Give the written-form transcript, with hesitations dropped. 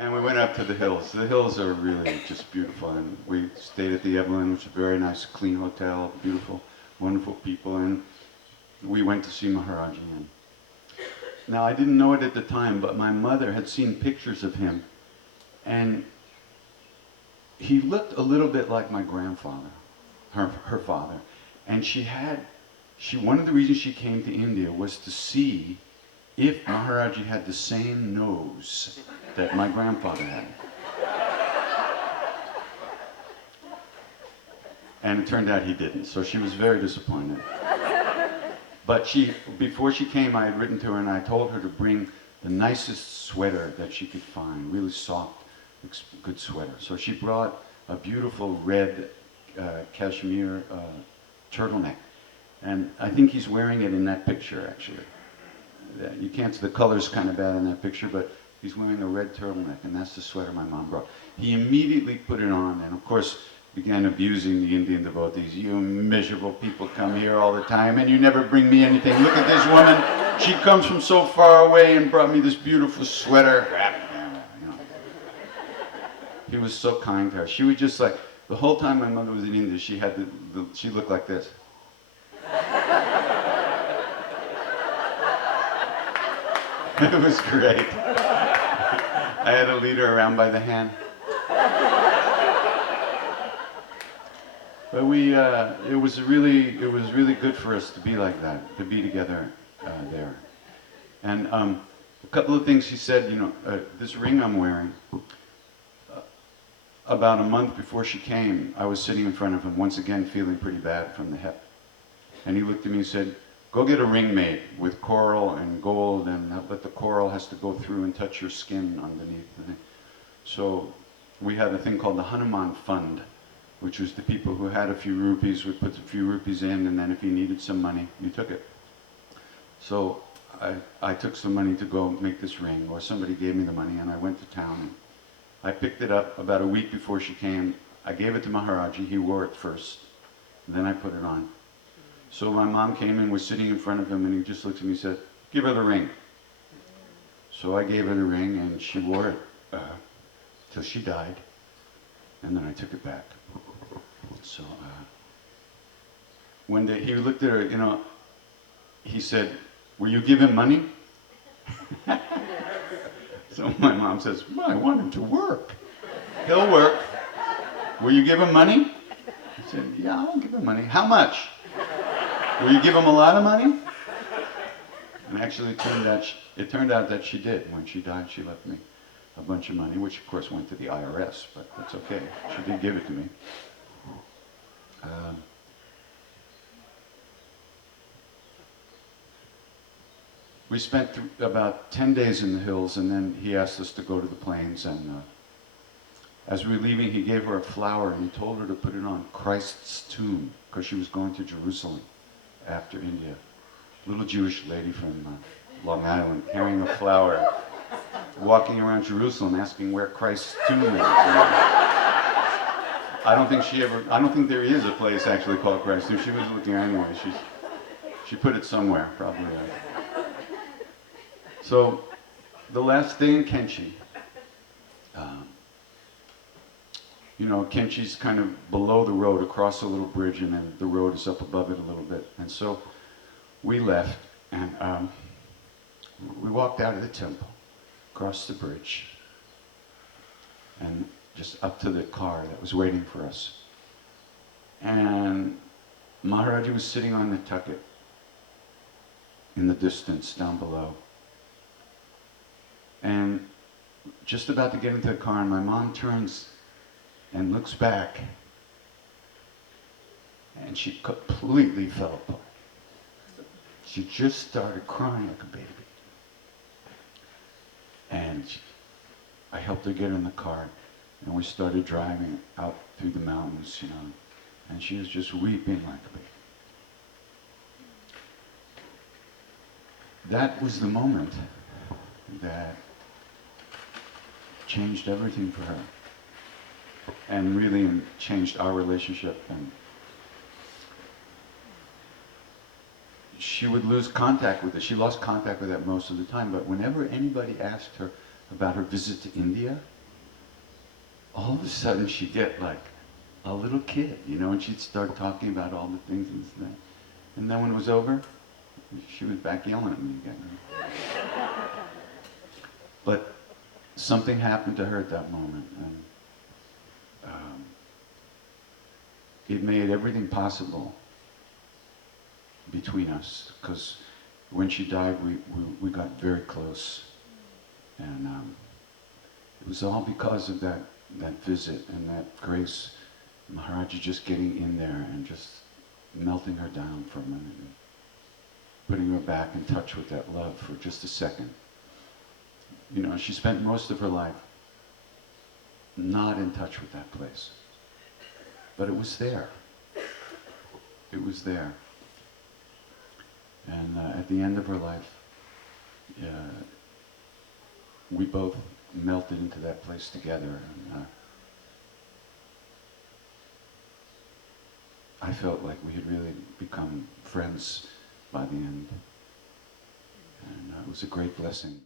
And we went up to the hills. The hills are really just beautiful. And we stayed at the Evelyn, which is a very nice, clean hotel, beautiful, wonderful people. And we went to see Maharaj-ji. And now, I didn't know it at the time, but my mother had seen pictures of him. And he looked a little bit like my grandfather, her father. And one of the reasons she came to India was to see if Maharaj-ji had the same nose that my grandfather had. And it turned out he didn't, so she was very disappointed. But before she came, I had written to her and I told her to bring the nicest sweater that she could find, really soft, good sweater. So she brought a beautiful red cashmere turtleneck. And I think he's wearing it in that picture, actually. You can't see, the color's kind of bad in that picture, but he's wearing a red turtleneck, and that's the sweater my mom brought. He immediately put it on, and of course began abusing the Indian devotees. You miserable people come here all the time, and you never bring me anything. Look at this woman. She comes from so far away and brought me this beautiful sweater. You know. He was so kind to her. She would just like, the whole time my mother was in India, she looked like this. It was great. I had to lead her around by the hand. But it was really good for us to be like that, to be together there. And a couple of things he said, this ring I'm wearing, about a month before she came, I was sitting in front of him, once again feeling pretty bad from the hip. And he looked at me and said, go get a ring made with coral and gold, but the coral has to go through and touch your skin underneath. So we had a thing called the Hanuman Fund, which was the people who had a few rupees would put a few rupees in, and then if you needed some money, you took it. So I took some money to go make this ring, or somebody gave me the money, and I went to town. And I picked it up about a week before she came. I gave it to Maharaj-ji. He wore it first. Then I put it on. So my mom came in, was sitting in front of him, and he just looked at me and said, give her the ring. So I gave her the ring, and she wore it till she died. And then I took it back. So one day he looked at her, he said, will you give him money? So my mom says, well, I want him to work. He'll work. Will you give him money? I said, yeah, I'll give him money. How much? Will you give him a lot of money? And actually it turned out that she did. When she died, she left me a bunch of money, which of course went to the IRS, but that's okay. She did give it to me. We spent about 10 days in the hills, and then he asked us to go to the plains, and as we were leaving, he gave her a flower, and he told her to put it on Christ's tomb, because she was going to Jerusalem after India. Little Jewish lady from Long Island, carrying a flower, walking around Jerusalem, asking where Christ's tomb is. I don't think there is a place actually called Christ's tomb. She was looking anyway. She put it somewhere, probably. So, the last day in Kenchi, Kenchi's kind of below the road, across a little bridge, and then the road is up above it a little bit. And so we left, and we walked out of the temple, across the bridge, and just up to the car that was waiting for us. And Maharaj-ji was sitting on the tucket in the distance down below. And just about to get into the car, and my mom turns and looks back, and she completely fell apart. She just started crying like a baby. And I helped her get in the car, and we started driving out through the mountains, and she was just weeping like a baby. That was the moment that changed everything for her, and really changed our relationship. And she would lose contact with it. She lost contact with it most of the time, but whenever anybody asked her about her visit to India, all of a sudden she'd get like a little kid, you know, and she'd start talking about all the things and stuff. And then when it was over, she was back yelling at me again. But something happened to her at that moment, and it made everything possible between us, because when she died, we got very close. And it was all because of that visit and that grace, Maharaj-ji just getting in there and just melting her down for a minute and putting her back in touch with that love for just a second. You know, she spent most of her life not in touch with that place. But it was there. It was there. And at the end of her life, we both melted into that place together. And I felt like we had really become friends by the end. And it was a great blessing.